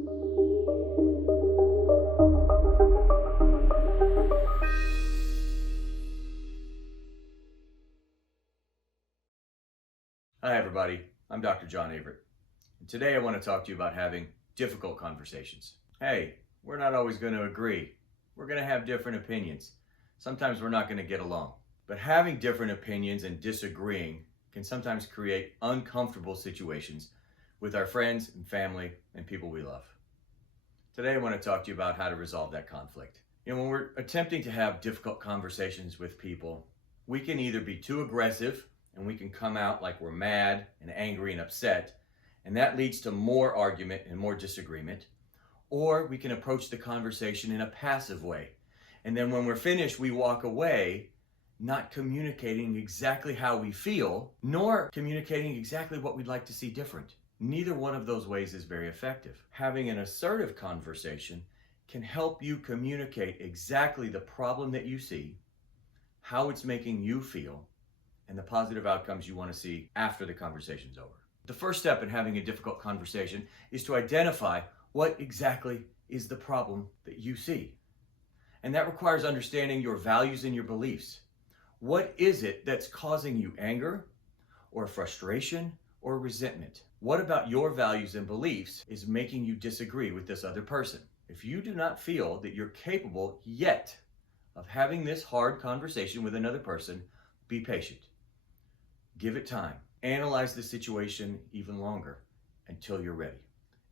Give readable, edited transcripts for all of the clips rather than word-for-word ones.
Hi everybody, I'm Dr. John Avritt, and today I want to talk to you about having difficult conversations. Hey, we're not always going to agree. We're going to have different opinions. Sometimes we're not going to get along. But having different opinions and disagreeing can sometimes create uncomfortable situations with our friends and family and people we love. Today I want to talk to you about how to resolve that conflict. When we're attempting to have difficult conversations with people, we can either be too aggressive and we can come out like we're mad and angry and upset, and that leads to more argument and more disagreement. Or we can approach the conversation in a passive way. And then when we're finished, we walk away not communicating exactly how we feel, nor communicating exactly what we'd like to see different. Neither one of those ways is very effective. Having an assertive conversation can help you communicate exactly the problem that you see, how it's making you feel, and the positive outcomes you want to see after the conversation's over. The first step in having a difficult conversation is to identify what exactly is the problem that you see. And that requires understanding your values and your beliefs. What is it that's causing you anger or frustration or resentment? What about your values and beliefs is making you disagree with this other person? If you do not feel that you're capable yet of having this hard conversation with another person, be patient. Give it time. Analyze the situation even longer until you're ready.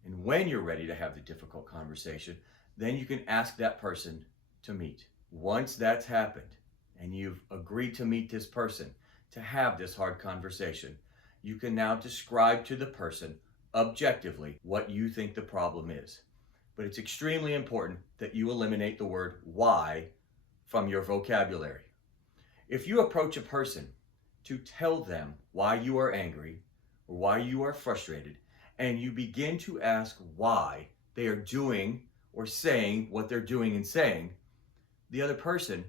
And when you're ready to have the difficult conversation, then you can ask that person to meet. Once that's happened and you've agreed to meet this person to have this hard conversation, you can now describe to the person objectively what you think the problem is. But it's extremely important that you eliminate the word why from your vocabulary. If you approach a person to tell them why you are angry or why you are frustrated, and you begin to ask why they are doing or saying what they're doing and saying, the other person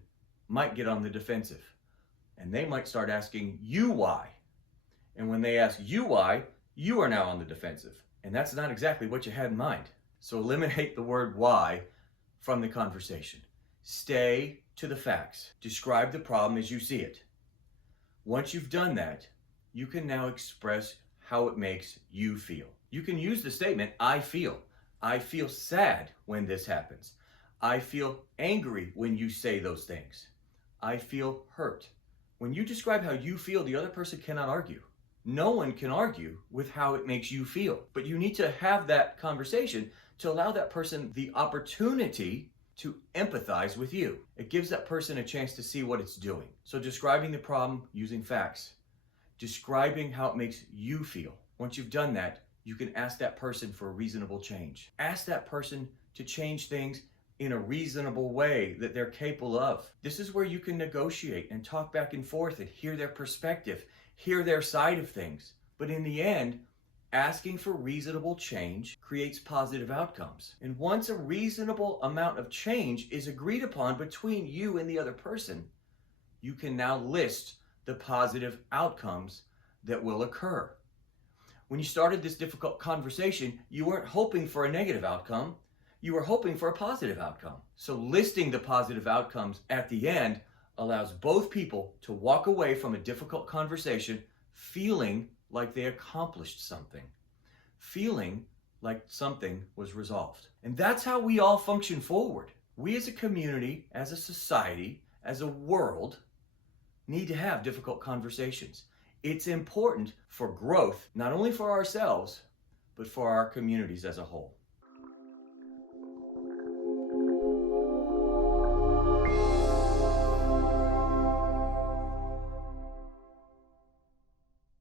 might get on the defensive and they might start asking you why. And when they ask you why, you are now on the defensive. And that's not exactly what you had in mind. So eliminate the word why from the conversation. Stay to the facts. Describe the problem as you see it. Once you've done that, you can now express how it makes you feel. You can use the statement, I feel. I feel sad when this happens. I feel angry when you say those things. I feel hurt. When you describe how you feel, the other person cannot argue. No one can argue with how it makes you feel. But you need to have that conversation to allow that person the opportunity to empathize with you. It gives that person a chance to see what it's doing. So describing the problem using facts, describing how it makes you feel. Once you've done that, you can ask that person for a reasonable change. Ask that person to change things in a reasonable way that they're capable of. This is where you can negotiate and talk back and forth and hear their perspective, hear their side of things. But in the end, asking for reasonable change creates positive outcomes. And once a reasonable amount of change is agreed upon between you and the other person, you can now list the positive outcomes that will occur. When you started this difficult conversation, you weren't hoping for a negative outcome. You were hoping for a positive outcome. So listing the positive outcomes at the end allows both people to walk away from a difficult conversation feeling like they accomplished something, feeling like something was resolved. And that's how we all function forward. We as a community, as a society, as a world, need to have difficult conversations. It's important for growth, not only for ourselves, but for our communities as a whole.